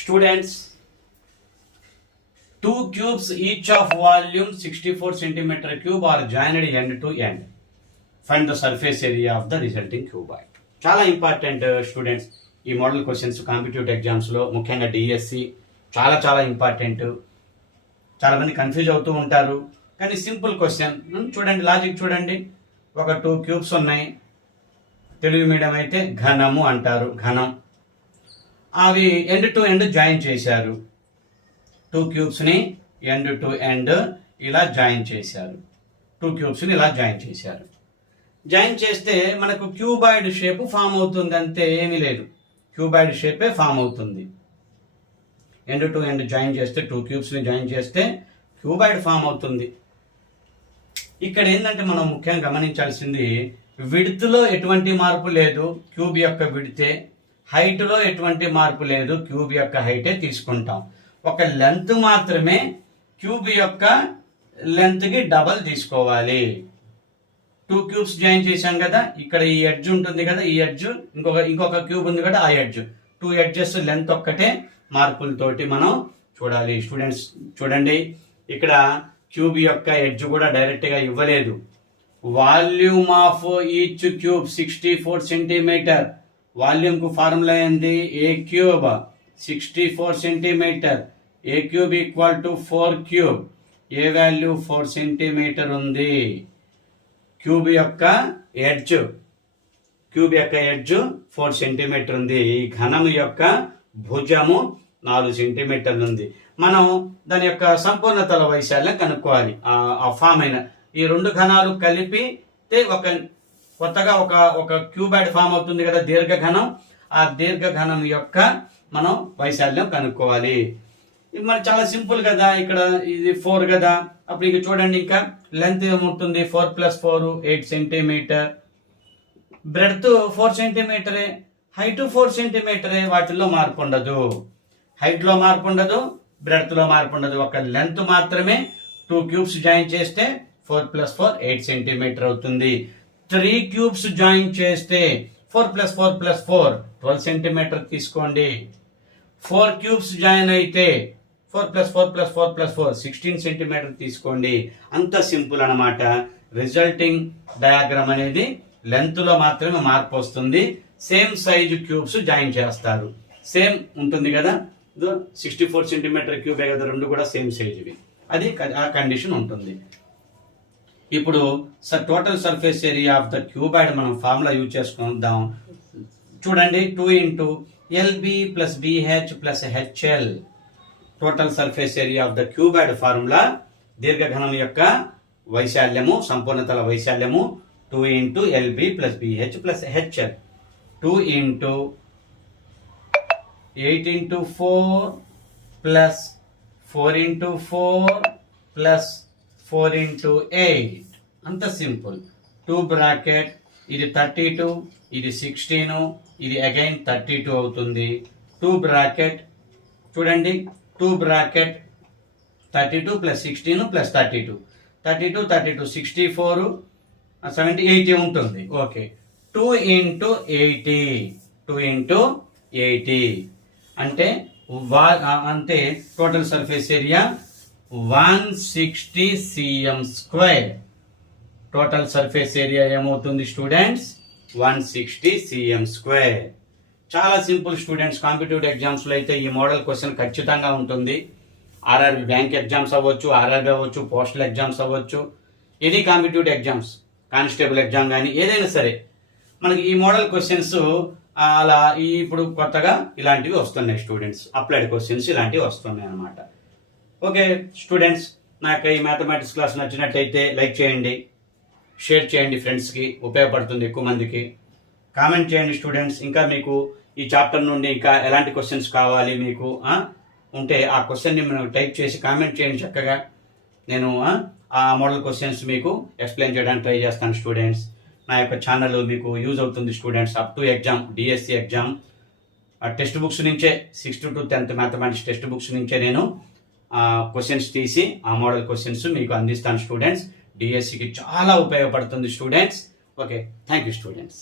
Students, two cubes each of volume 64 centimeter cube are joined end to end. Find the surface area of the resulting cuboid. చాలా important students. ఈ model questions competitive ఎగ్జామ్స్లో ముఖ్యంగా DSC చాలా important. చాలా మంది confuse అవుతూ ఉంటారు, కానీ సింపుల్ క్వశ్చన్ చూడండి, లాజిక్ చూడండి. ఒక 2 క్యూబ్స్ ఉన్నాయి. తెలుగు మీడియం అయితే ఘనము అంటారు, ఘనం. అవి ఎండ్ టు ఎండ్ జాయిన్ చేశారు. 2 క్యూబ్స్ని ఎండ్ టు ఎండ్ ఇలా జాయిన్ చేశారు. 2 క్యూబ్స్ని ఇలా జాయిన్ చేశారు. జాయిన్ చేస్తే మనకు క్యూబాయిడ్ షేప్ ఫామ్ అవుతుంది, అంతే, ఏమీ లేదు. క్యూబాయిడ్ షేపే ఫామ్ అవుతుంది. ఎండ్ టు ఎండ్ జాయిన్ చేస్తే 2 క్యూబ్స్ని జాయిన్ చేస్తే క్యూబాయిడ్ ఫామ్ అవుతుంది. ఇక్కడ ఏంటంటే మనం ముఖ్యంగా గమనించాల్సింది, విడ్త్లో ఎటువంటి మార్పు లేదు, క్యూబ్ యొక్క విడ్తే. హైట్లో ఎటువంటి మార్పు లేదు, క్యూబ్ యొక్క హైటే తీసుకుంటాం. ఒక లెంత్ మాత్రమే క్యూబ్ యొక్క లెంత్కి డబల్ తీసుకోవాలి. 2 క్యూబ్స్ జాయిన్ చేశాం కదా, ఇక్కడ ఈ ఎడ్జ్ ఉంటుంది కదా, ఈ ఎడ్జ్ ఇంకొక క్యూబ్ ఉంది కదా, ఆ ఎడ్జ్. 2 ఎడ్జెస్ లెంత్ ఒక్కటే మార్పులతోటి మనం చూడాలి. స్టూడెంట్స్ చూడండి, ఇక్కడ క్యూబ్ యొక్క ఎడ్జ్ కూడా డైరెక్ట్గా ఇవ్వలేదు. Volume of each cube 64 centimetre. వాల్యూమ్కు ఫార్ములా ఏంది? A cube 64 centimetre. A cube equal to 4 cube. A value 4 centimetre ఉంది. క్యూబ్ యొక్క ఎడ్జ్ 4 సెంటీమీటర్ ఉంది. ఈ ఘనము యొక్క భుజము 4 సెంటీమీటర్లు ఉంది. మనం దాని యొక్క సంపూర్ణ తల వైశాల్యం కనుక్కోవాలి. ఆ ఫామ్ అయిన ఈ 2 ఘనాలు కలిపితే కొత్తగా ఒక క్యూబాయిడ్ ఫామ్ అవుతుంది కదా, దీర్ఘఘనం. ఆ దీర్ఘఘనం యొక్క మనం వైశాల్యం కనుక్కోవాలి. ఇది మరి చాలా సింపుల్ కదా. ఇక్కడ ఇది 4 కదా, అప్పుడు ఇక చూడండి, ఇంకా లెంత్ ఏమవుతుంది? 4 + 4 8 సెంటీమీటర్. బ్రెడ్త్ 4 సెంటీమీటరే, హైట్ 4 సెంటీమీటరే. వాటిల్లో మార్పు ఉండదు, హైట్లో మార్పు ఉండదు, బ్రెడ్త్లో మార్పు ఉండదు. ఒక లెంత్ మాత్రమే. 2 క్యూబ్స్ జాయిన్ చేస్తే 4 + 4 8 సెంటీమీటర్ అవుతుంది. 3 క్యూబ్స్ జాయిన్ చేస్తే 4 + 4 + 4 12 సెంటీమీటర్ తీసుకోండి. 4 క్యూబ్స్ జాయిన్ అయితే 4 + 4 + 4 + 4 16 సెంటీమీటర్ తీసుకోండి. అంత సింపుల్ అన్నమాట. రిజల్టింగ్ డయాగ్రామ్ అనేది లెంత్ లో మాత్రమే మార్పు వస్తుంది. సేమ్ సైజు క్యూబ్స్ జాయిన్ చేస్తారు. సేమ్ ఉంటుంది కదా, 64 సెంటీమీటర్ క్యూబే కదా, రెండు కూడా సేమ్ సైజువి. అది ఆ కండిషన్ ఉంటుంది. ఇప్పుడు total surface area of the cuboid మనం ఫార్ములా యూజ్ చేసుకుందాం. చూడండి, 2 × LB + BH + HL. Total surface area of the cuboid formula దీర్ఘఘనం యొక్క వైశాల్యము, సంపూర్ణతల వైశాల్యము 2 × LB + BH + HL. 2 × 8 × 4 + 4 × 4 + 4 × 8. అంత సింపుల్. 2 బ్రాకెట్, ఇది 32, ఇది 16, ఇది అగైన్ 32 అవుతుంది. 2 బ్రాకెట్ చూడండి, 2 బ్రాకెట్ 32 + 16 + 32 32 64 70 80 ఉంటుంది. ఓకే, 2 × 80 2 × 80 అంటే total surface area 160 cm². Total surface area ఏమవుతుంది స్టూడెంట్స్? 160 cm². చాలా సింపుల్ స్టూడెంట్స్. కాంపిటేటివ్ ఎగ్జామ్స్లో అయితే ఈ మోడల్ క్వశ్చన్ ఖచ్చితంగా ఉంటుంది. ఆర్ఆర్బి బ్యాంక్ ఎగ్జామ్స్ అవ్వచ్చు, ఆర్ఆర్బి అవ్వచ్చు, పోస్టల్ ఎగ్జామ్స్ అవ్వచ్చు, any competitive exams, constable exam కానీ ఏదైనా సరే మనకి ఈ మోడల్ క్వశ్చన్స్ అలా ఇప్పుడు కొత్తగా ఇలాంటివి వస్తున్నాయి స్టూడెంట్స్. అప్లైడ్ క్వశ్చన్స్ ఇలాంటివి వస్తున్నాయి అన్నమాట. ఓకే స్టూడెంట్స్, నాకు ఈ మ్యాథమెటిక్స్ క్లాస్ నచ్చినట్టయితే లైక్ చేయండి, షేర్ చేయండి, ఫ్రెండ్స్కి ఉపయోగపడుతుంది ఎక్కువ మందికి. కామెంట్ చేయండి స్టూడెంట్స్. ఇంకా మీకు ఈ చాప్టర్ నుండి ఇంకా ఎలాంటి క్వశ్చన్స్ కావాలి మీకు ఉంటే ఆ క్వశ్చన్ని మనం టైప్ చేసి కామెంట్ చేయండి. చక్కగా నేను ఆ మోడల్ క్వశ్చన్స్ మీకు ఎక్స్ప్లెయిన్ చేయడానికి ట్రై చేస్తాను స్టూడెంట్స్. నా యొక్క ఛానల్ మీకు యూజ్ అవుతుంది students. Up to exam, DSC exam text books నుంచే 6th to 10th mathematics text books నుంచే నేను క్వశ్చన్స్ తీసి ఆ మోడల్ క్వశ్చన్స్ మీకు అందిస్తాను స్టూడెంట్స్. డిఎస్సికి చాలా ఉపయోగపడుతుంది students. Okay, thank you students.